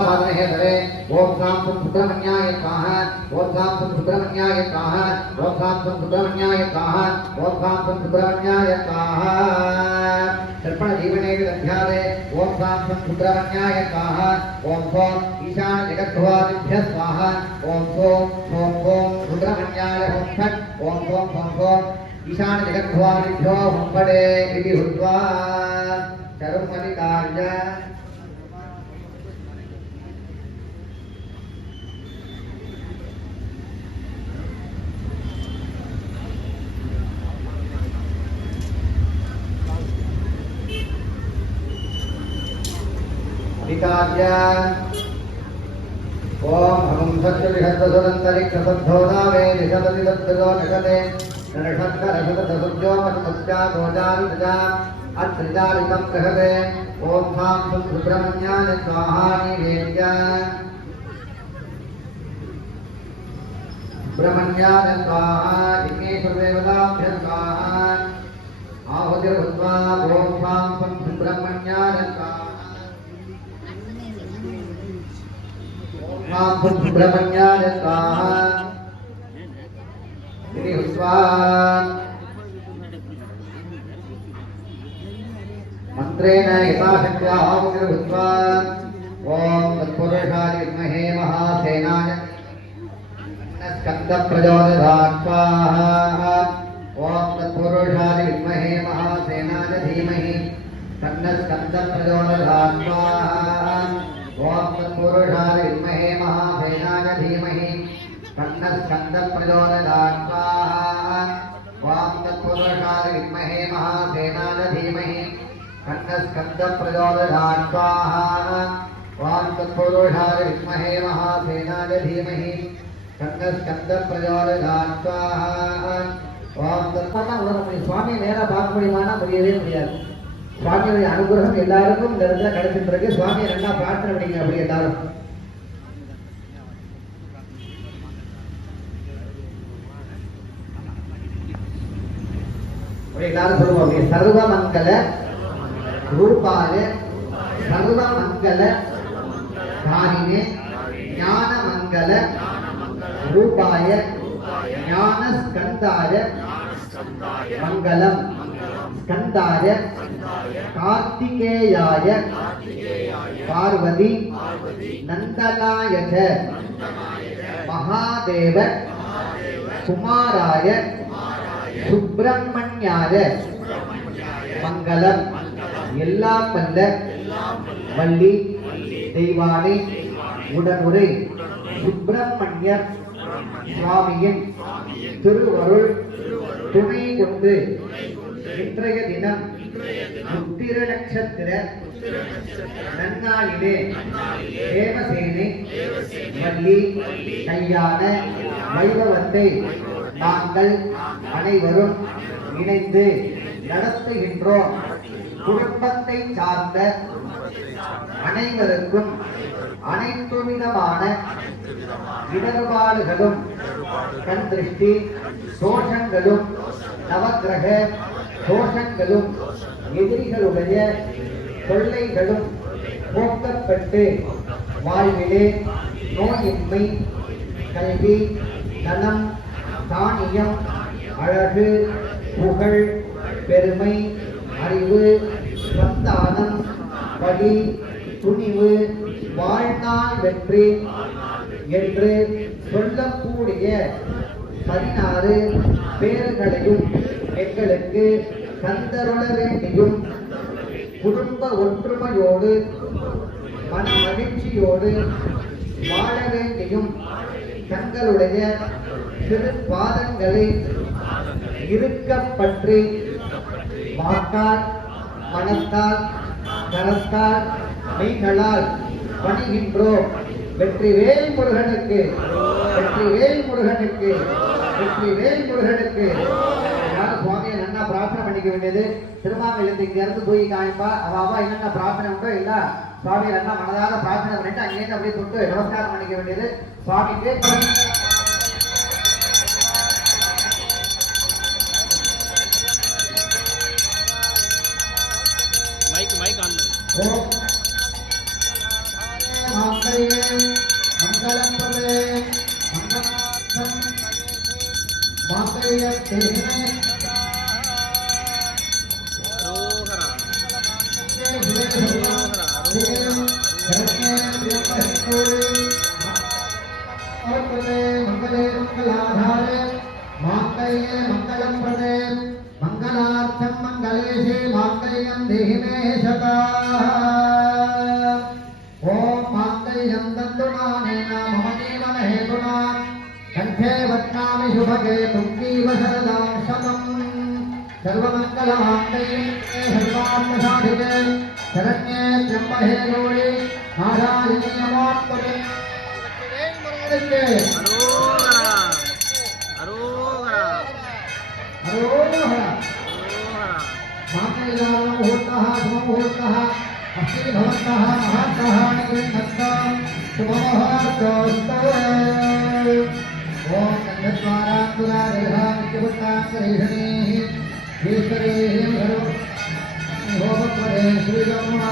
ओम साम सुब्रह्मण्याय स्वाहा ओम साम सुब्रह्मण्याय स्वाहा ओम साम सुब्रह्मण्याय स्वाहा ओम साम सुब्रह्मण्याय स्वाहा सर्पण जीवने विदध्यादे ओम साम सुब्रह्मण्याय स्वाहा ओम सोम ईशान जगद्भवादिभ्यः स्वाहा ओम सोम सोम सोम सुब्रह्मण्याय ओम फट ओम सोम सोम सोम ईशान जगद्भवादिभ्यो ओम फटे इति हुत्वा सर्वमधिकार्य ओम हम सत्य विहत्वसुरन्तरिक्षसद्धोदावे दिशदति दत्तरो नशते नरषत्करशतसुज्यो मत्मस्या गोजारितजा अत्रिजालितं गृहते ओम सां सुब्रह्मण्याय स्वाहा निवेद्य सुब्रह्मण्याय स्वाहा इमेश्वरदेवताभ्यः स्वाहा आहुतिर्भूत्वा ओम सां सुब्रह्मण्याय स्वाहा सुब्रह्मण्याय स्वाहा इति हुत्वा मन्त्रेण यथाशक्त्या आहुतिर्भूत्वा ओम तत्पुरुषाय विद्महे महासेनाय स्कन्दप्रचोदयात् स्वाहा ओम तत्पुरुषाय विद्महे महासेनाय धीमहि स्कन्दप्रचोदयात् स्वाहा ओम तत्पुरुषाय विद्महे महासेनाय धीमहि स्कन्दप्रचोदयात् स्वाहा ओम तत्पुरुषाय विद्महे महासेनाय धीमहि स्कन्दप्रचोदयात् स्वाहा ओम तत्पुरुषाय विद्महे महासेनाय धीमहि स्कन्दप्रचोदयात् स्वाहा ओम तत्पुरुषाय स्वामी நேரா பார்க்க முடியுமானா முடியவே முடியாது. சுவாமியுடைய அனுகிரகம் எல்லாருக்கும் இந்த இடத்துல கிடைச்ச பிறகு சுவாமியை நல்லா பிரார்த்தனை பண்ணிங்க. அப்படி எல்லாரும் எல்லாரும் சொல்லுவோம். சர்வமங்கல ரூபாய சர்வமங்கல காரினே ஞானமங்கல ரூபாய ஞானஸ்கந்தாய மங்களம் ஸ்கந்தாய கார்த்திகேயாய பார்வதி நந்தனாய மகாதேவ குமாராய சுப்பிரமணியாய மங்களம். எல்லாம் வல்ல வள்ளி தெய்வானை உடனுரை சுப்பிரமணியர் சுவாமியின் திருவருள் துணை கொண்டு இன்றைய தினம் உத்திர நட்சத்திர நன்னாளிலே தேவசேனை வள்ளி கல்யாண வைபவத்தை நாங்கள் அனைவரும் இணைந்து நடத்துகின்றோம். குடும்பத்தை சார்ந்த அனைவருக்கும் அனைத்து விதமான இடர்பாடுகளும் கண் திருஷ்டி தோஷங்களும் நவக்கிரக தோஷங்களும் எதிரிகளுடைய தொல்லைகளும் போக்கப்பட்டு வாழ்விலே நோயின்மை கல்வி தனம் தானியம் அழகு புகழ் பெருமை அறிவு சந்தானம் வழி துணிவு வாழ்நாள் வெற்றி என்று சொல்லக்கூடிய 16 பேர்களையும் எங்களுக்கு தந்தருள வேண்டியும் குடும்ப ஒற்றுமையோடு மன மகிழ்ச்சியோடு வாழ வேண்டியும் தங்களுடைய திருப்பாதங்களை இறுக்கப்பற்றி வாக்கால் மனத்தால் கரத்தால் மெய்களால் பணிகின்றோம். வெற்றிவேல் முருகனுக்கு, வெற்றிவேல் முருகனுக்கு, வெற்றிவேல் முருகனுக்கு. சுவாமியை நல்லா பிரார்த்தனை பண்ணிக்க வேண்டியது. திருமாவிலிருந்து இங்க இருந்து போய் காமிப்பா அவாவா என்னென்ன பிரார்த்தனை உண்டோ இல்ல சுவாமியை நல்லா மனதார பிரார்த்தனை பண்ணிட்டு அங்கேயிருந்து அப்படியே தொட்டு நமஸ்காரம் பண்ணிக்க வேண்டியது சுவாமிக்கு. மைக் ஆன் பண்ணு. मंगलम प्रदे मंगलार्थम मांगल्ये मंगले मंगलाधारे मांगल्ये मंगलम प्रदे मंगलार्थम मंगलेशे मांगल्यं देहि मे सदा ओम मांगल्यं दन्तुनानेन मम जीवन हेतुना कंठे बध्नामि शुभगे तुङ्गीव शरदां शतम् सर्वमङ्गलमाङ्गल्ये सर्वार्थसाधिके शरण्ये त्र्यम्बके गौरी नारायणी नमोस्तुते मुहूर्तः शुभमुहूर्तः अस्ति भवन्तः महन्तः निगृह्णन्तः शुभमुहूर्तोऽस्तु ॐ गन्धद्वारान्तुरादेहानित्यपुट्टान्तरेषणीः ईश्वरेः होमपदे श्रीगम्मा